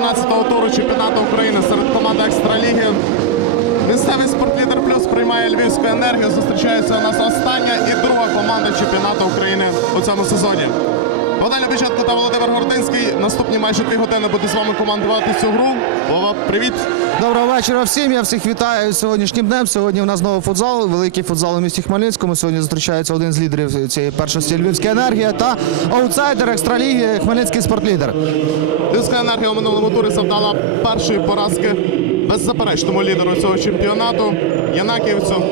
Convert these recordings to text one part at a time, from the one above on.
12-го туру чемпіонату України серед команд екстраліги. Місцевий спортлідер плюс приймає Львівську енергію. Зустрічається у нас остання і друга команда чемпіонату України у цьому сезоні. Богдан Любіченко та Володимир Гординський. Наступні майже дві години буде з вами командувати цю гру. Вова, привіт! Доброго вечора всім. Я всіх вітаю сьогоднішнім днем. Сьогодні у нас знову футзал, великий футзал у місті Хмельницькому. Сьогодні зустрічається один з лідерів цієї першості Львівська енергія та аутсайдер екстраліги Хмельницький спортлідер. Львівська енергія у минулому турі завдала першої поразки беззаперечному лідеру цього чемпіонату Янаківцю.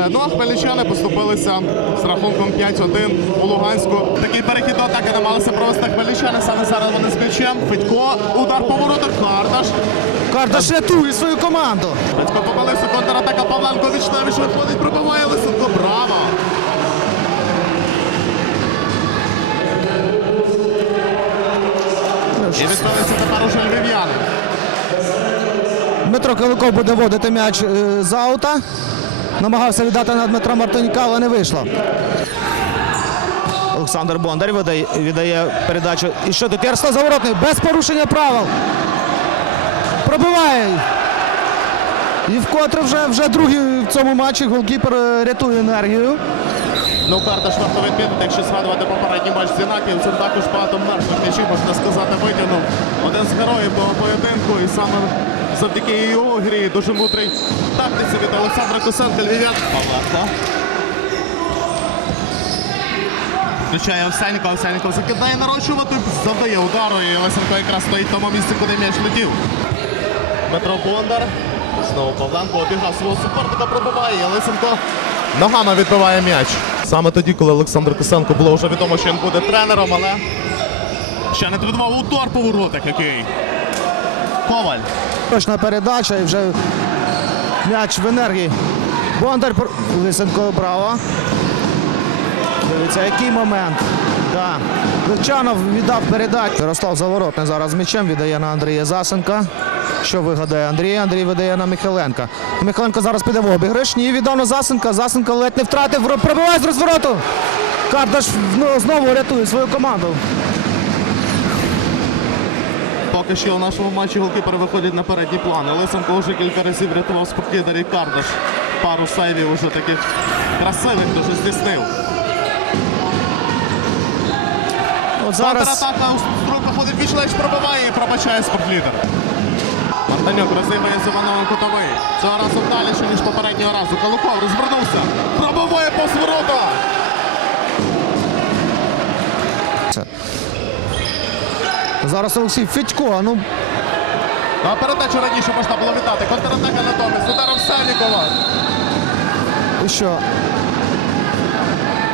Е, Ну а хмельничани поступилися з рахунком 5-1 у Луганську. Такий перехід до атаки намагалися провести хмельничани. Саме зараз вони з м'ячем. Федько, удар по воротах, Кардаш. Кардаш рятує свою команду. Федько помилився, контратака Павленко Вічневич виходить, пробиває Лисенко. Браво! І відбилися тепер уже львів'яни. Дмитро Каликов буде водити м'яч е, з аута. Намагався віддати на Дмитра Мартинюка, але не вийшло. Олександр Бондар віддає, віддає передачу. І що тут? Ярослав Заворотний без порушення правил. Пробиває. І вкотре вже, вже другий в цьому матчі голкіпер е, рятує енергію. Ну, карта ж варто відмітити, якщо згадувати попередній матч з Янаківцем, також багато мертвих м'ячів, можна сказати, витягнув. Один з героїв того поєдинку, і саме завдяки його грі, дуже мудрій тактиці від Олександра Косенка, львів'ян. Павленко. Включає Овсянько, Овсянько закидає нарощувати, завдає удару, і Лисенко якраз стоїть в тому місці, куди м'яч летів. Дмитро Бондар. Знову Павленко обіграв свого суперника, пробиває. і Лисенко ногами відбиває м'яч. Саме тоді, коли Олександр Косенко було вже відомо, що він буде тренером, але ще не відбував удар по воротах який. Коваль. Точна передача і вже м'яч в енергії. Бондар Лисенко браво. Дивіться, який момент. Да. Личанов віддав передачу. Ярослав Заворотний зараз м'ячем віддає на Андрія Засенка. Що вигадає Андрій? Андрій видає на Михайленка. Михайленко зараз піде в обіграш. Ні, віддав на Засенка. Засенка ледь не втратив. Пробиває з розвороту. Кардаш ну, знову рятує свою команду. Поки що у нашому матчі голкіпери виходять на передні плани. Лисенко вже кілька разів рятував спортлідер і Кардаш. Пару сейвів уже таких красивих дуже здійснив. От зараз у строк виходить Вічлеч, пробиває і пробачає спортлідер. Мартанюк розіграє з Івановим кутовий. Цього разу вдаліше, ніж попереднього разу. Калуков розвернувся. Пробиває по зворота. Зараз Олексій Федько. Ну, А передачу раніше можна було вітати. Контратака натомість. Ударом Сальнікова. І що?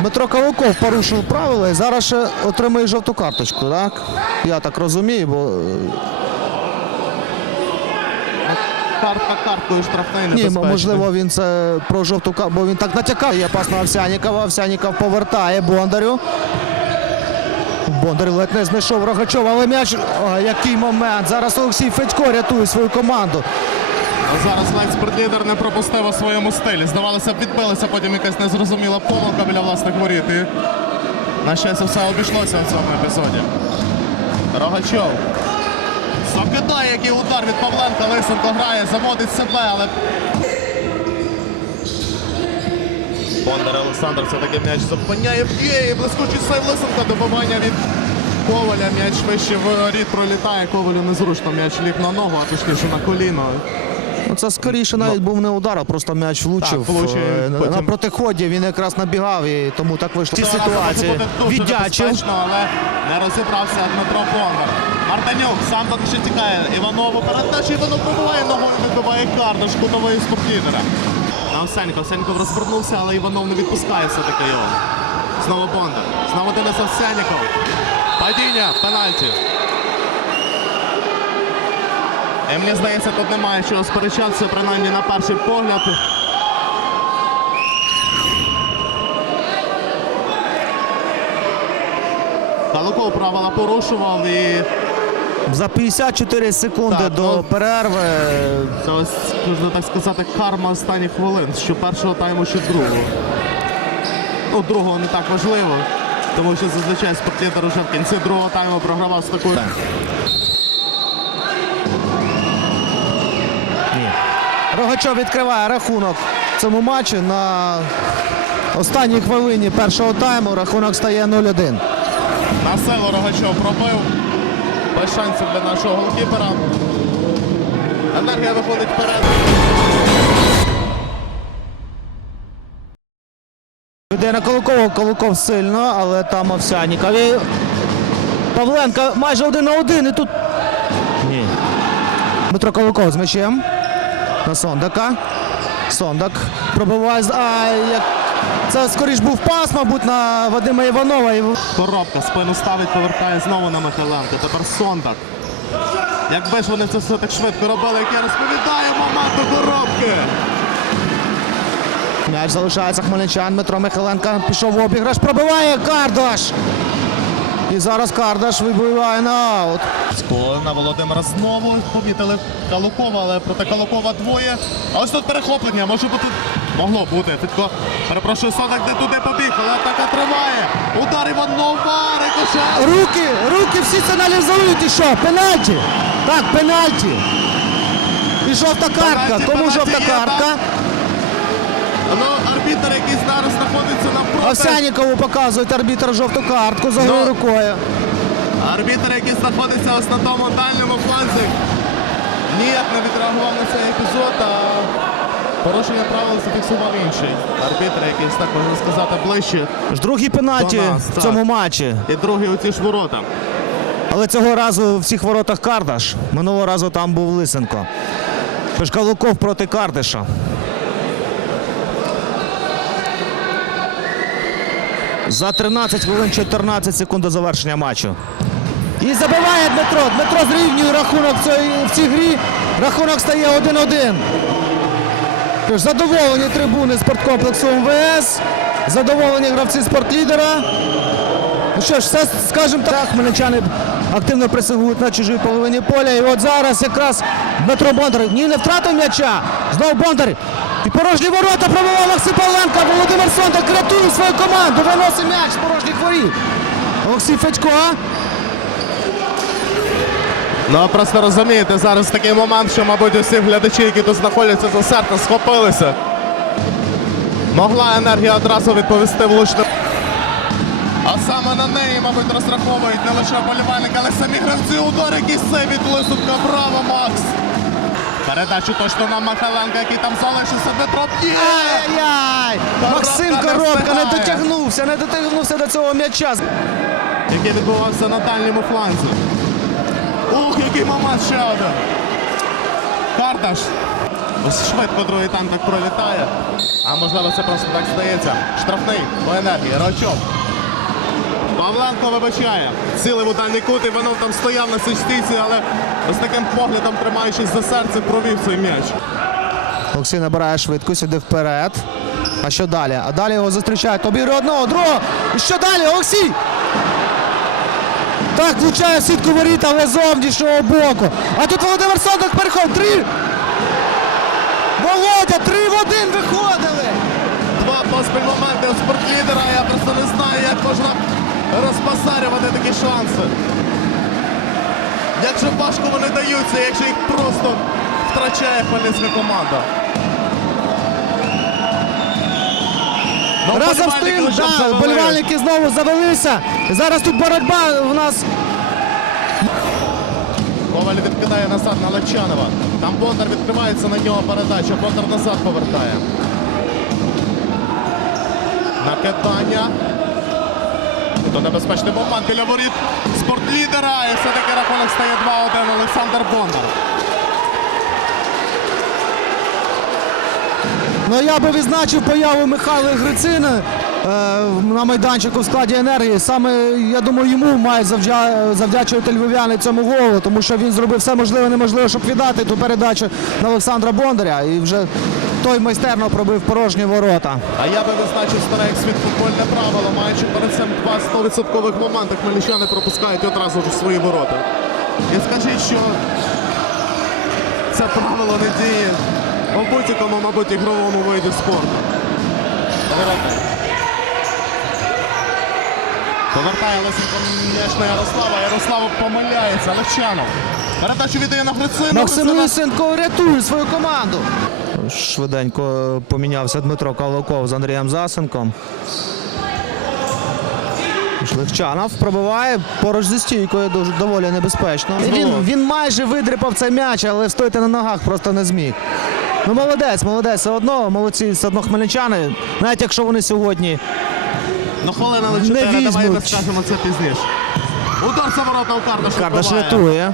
Дмитро Калуков порушив правила і зараз ще отримує жовту карточку, так? Я так розумію, бо е, Картка карткою штрафний ні, можливо, він це про жовту картку, бо він так натякав. Є пас на Овсянікова. Овсяніков повертає Бондарю. Бондар ледь не знайшов Рогачова, але м'яч. О, який момент! Зараз Олексій Федько рятує свою команду. Зараз ледь спортлідер не пропустив у своєму стилі. Здавалося б, відбилася потім якась незрозуміла помилка біля власних воріт. На щастя, все обійшлося в цьому епізоді. Рогачов. Закидає, який удар від Павленка. Лисенко грає, заводить себе, але. Бондар Олександр все-таки м'яч зупиняє, б'є і блискучий сейв Лисенка. Добивання від Коваля. М'яч вище воріт пролітає. Ковалю незручно м'яч ліг на ногу, а точніше на коліно. Ну, це скоріше навіть був не удар, а просто м'яч влучив. Так, влучив, Е, на- потім- На протиході він якраз набігав і тому так вийшло. Ці ситуації віддячив. але не розібрався Дмитро Бондар. Мартанюк сам так ще тікає. Іванову передачу Іванов пробиває ногою, вибиває кардаш кутової спортлідера. На Овсенько. Овсенько розвернувся, але Іванов не відпускає все-таки його. Знову Бондар. Знову Денис Овсяніков. Падіння, пенальті. І мені здається, тут немає чого сперечатися, принаймні на перший погляд. Калуков правила порушував і За 54 секунди Так, до ну, перерви. це ось, можна так сказати, карма останніх хвилин, що першого тайму, що другого. Ну, другого не так важливо. Тому що зазвичай спортлідер уже в кінці другого тайму програвав з такою. Ні. Рогачов відкриває рахунок в цьому матчі. На останній хвилині першого тайму рахунок стає 0-1. На силу Рогачов пробив. Без шансів для нашого голкіпера. Енергія виходить вперед. Йде на Колокова, Колоков сильно, але там Овсяніков. І Павленко майже один на один і тут. Ні. Дмитро Колоков з м'ячем. На Сондака. Сондак пробиває. з- А, як... Це скоріш був пас, мабуть, на Вадима Іванова. Коробка спину ставить, повертає знову на Михайленко. Тепер Сондак. Якби ж вони це все так швидко робили, як я розповідаю, момент до коробки. М'яч залишається хмельничан. Дмитро Михайленко пішов в обіграш. Пробиває Кардаш. І зараз Кардаш вибиває на аут. На Володимира знову помітили Калукова, але проти Калукова двоє. А ось тут перехоплення, може бути. Могло бути. Федько, перепрошую, Сондак де туди побіг, але атака триває. Удар Іванова, рикошет. Руки, руки всі сигналізують і що? Пенальті. Так, пенальті. І жовта картка. Пенальті, Кому пенальті жовта є, картка? так. Ну, арбітер, який зараз знаходиться навпроти. Овсянікову показують арбітр жовту картку за грою Ну. рукою. Арбітер, який знаходиться ось на тому дальньому фланзі, ніяк не відреагував на цей епізод, а порушення правил зафіксував інший. Арбітр, який, так можна сказати, ближче. Другий пенальті нас, в так. цьому матчі. І другий у ці ж ворота. Але цього разу в цих воротах Кардаш. Минулого разу там був Лисенко. Пешкалуков проти Кардиша. За 13 хвилин 14 секунд до завершення матчу. І забиває Дмитро. Дмитро зрівнює рахунок в цій- в цій грі. Рахунок стає 1-1. Тож задоволені трибуни спорткомплексу МВС. Задоволені гравці спортлідера. Ну що ж, все скажімо так, хмельничани активно пресингують на чужій половині поля. І от зараз якраз Дмитро Бондар ні не втратив м'яча. Знову Бондар. І порожні ворота пробивав Максим Павленко. Володимир Сондак рятує свою команду. Виносить м'яч з порожніх воріт. Олексій Федько. Ну, просто розумієте, зараз такий момент, що, мабуть, усі глядачі, які тут знаходяться за серце, схопилися. Могла енергія одразу відповісти влучно. А саме на неї, мабуть, розраховують не лише болівальники, але й самі гравці удар, який це від Лисенка. Браво, Макс! Передачу точно на Михайленка, який там залишився Дмитро! Ай-яй! Максим Коробка не не дотягнувся, не дотягнувся до цього м'яча. який відбувався на дальньому фланзі. Ух, який момент ще один. Карташ. Ось швидко другий там так пролітає. А можливо це просто так здається. Штрафний по енергії. Рачов. Павленко вибачає. Цілив у дальній кут, воно там стояв на цій але ось таким поглядом, тримаючись за серце, провів цей м'яч. Олексій набирає швидкість, іде вперед. А що далі? А далі його зустрічають. Обігрує одного, другого. І що далі? Олексій! Так, влучає сітку воріт, але зовнішнього боку. А тут Володимир Сондак переходить. Три. Володя, три в один виходили. Два поспіль моменти у спортлідера. Я просто не знаю, як можна розпасарювати такі шанси. Як же важко вони даються, якщо їх просто втрачає хмельницька команда. Разом з тим, да, завели. знову завелися. Зараз тут боротьба в нас. Коваль відкидає назад на Лечанова. Там Бондар відкривається на нього передача. Бондар назад повертає. Накидання. І то небезпечний момент біля воріт спортлідера. І все-таки рахунок стає 2-1 Олександр Бондар. Ну я би відзначив появу Михайла Грицина е, на майданчику в складі енергії. Саме я думаю, йому завдя... завдячувати львів'яни цьому голу, тому що він зробив все можливе, неможливе, щоб віддати ту передачу на Олександра Бондаря. І вже той майстерно пробив порожні ворота. А я би визначив старе як світ футбольне правило, маючи перед цим два 100% моменти, хмельничани пропускають одразу ж свої ворота. І скажіть, що це правило не діє у будь-якому, мабуть, ігровому виді спорту. Повертає на Ярослава. Ярослав помиляється. Лещанов. Передачу віддає на Грицину. Максим Грицина- Лисенко рятує свою команду. Швиденько помінявся Дмитро Калоков з Андрієм Засенком. Шлихчанов пробиває поруч зі стійкою дуже доволі небезпечно. Він, він майже видрипав цей м'яч, але стояти на ногах просто не зміг. Ну молодець, молодець, все одно, молодці, все одно хмельничани. Навіть якщо вони сьогодні Ну, хвилина на 4, Не давайте візьмуть. скажемо це пізніше. Удар за ворота у Кардаш. Кардаш рятує.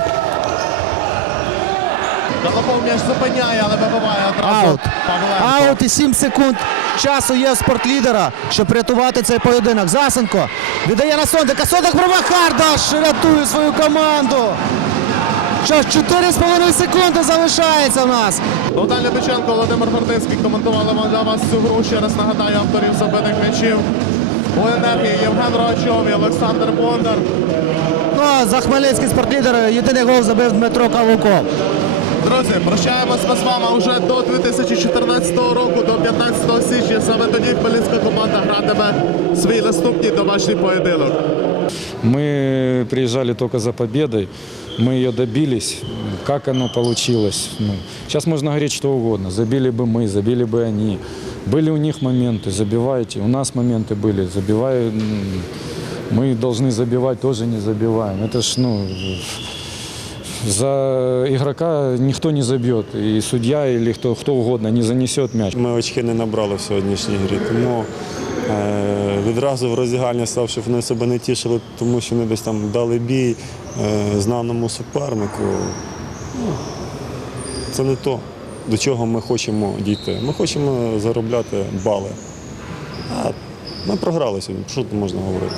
Голубов м'яч зупиняє, але вибиває одразу. Аут. Павленко. Аут і 7 секунд часу є спортлідера, щоб рятувати цей поєдинок. Засенко віддає на Сондика. Сондик пробив Кардаш рятує свою команду. Що ж, 4,5 секунди залишається в нас. Богдан Лебиченко, Володимир Гординський коментували для вас цю гру. Ще раз нагадаю авторів забитих м'ячів. У енергії Євген Рогачов і Олександр Бондар. Ну а за Хмельницький спортлідер єдиний гол забив Дмитро Калуков. Друзі, прощаємось ми з вами вже до 2014 року, до 15 січня. Саме тоді хмельницька команда гратиме свій наступний домашній поєдинок. Мы приезжали только за победой, мы ее добились. Как оно получилось? Ну, сейчас можно говорить что угодно. Забили бы мы, забили бы они. Были у них моменты, забивайте. У нас моменты были, забивай. м, Мы должны забивать, тоже не забиваем. Это ж, ну, за игрока никто не забьет. И судья или кто, кто угодно не занесет мяч. Ми очки не набрали в сьогоднішній грі, тому е, відразу в роздягальні став, щоб вони себе не тішили, тому що вони десь там дали бій е, знаному супернику. Ну, Це не то, до чого ми хочемо дійти. Ми хочемо заробляти бали. А ми програли сьогодні, що тут можна говорити?